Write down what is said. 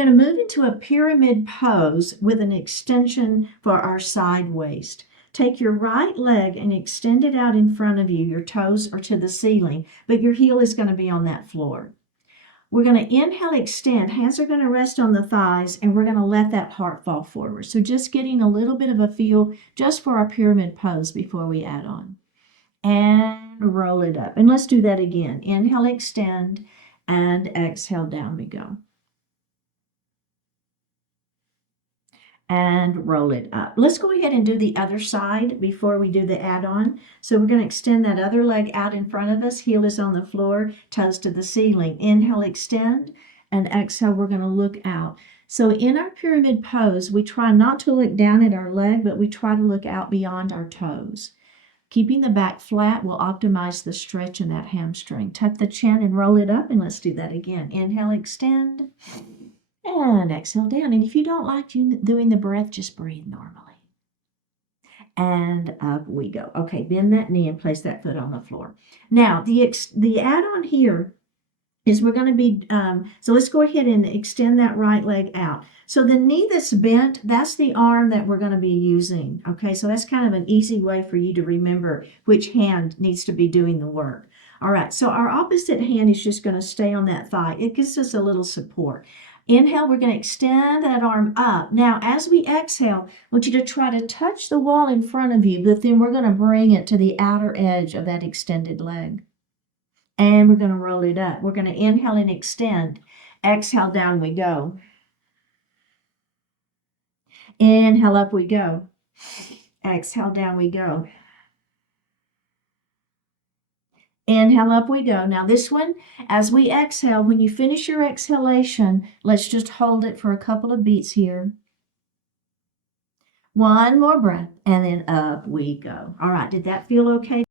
going to move into a pyramid pose with an extension for our side waist. Take your right leg and extend it out in front of you. Your toes are to the ceiling, but your heel is going to be on that floor. We're going to inhale, extend. Hands are going to rest on the thighs, and we're going to let that heart fall forward. So just getting a little bit of a feel just for our pyramid pose before we add on. And roll it up. And let's do that again. Inhale, extend, and exhale, down we go. And roll it up. Let's go ahead and do the other side before we do the add-on. So we're going to extend that other leg out in front of us. Heel is on the floor, toes to the ceiling. Inhale, extend, and exhale, we're going to look out. So in our pyramid pose, we try not to look down at our leg, but we try to look out beyond our toes. Keeping the back flat will optimize the stretch in that hamstring. Tuck the chin and roll it up, and let's do that again. Inhale, extend. And exhale down. And if you don't like doing the breath, just breathe normally. And up we go. Okay, bend that knee and place that foot on the floor. Now, the add-on here is we're going to be, so let's go ahead and extend that right leg out. So the knee that's bent, that's the arm that we're going to be using. Okay, so that's kind of an easy way for you to remember which hand needs to be doing the work. All right, so our opposite hand is just going to stay on that thigh. It gives us a little support. Inhale, we're going to extend that arm up. Now, as we exhale, I want you to try to touch the wall in front of you, but then we're going to bring it to the outer edge of that extended leg. And we're going to roll it up. We're going to inhale and extend. Exhale, down we go. Inhale, up we go. Exhale, down we go. Inhale, up we go. Now this one, as we exhale, when you finish your exhalation, let's just hold it for a couple of beats here. One more breath, and then up we go. All right, did that feel okay?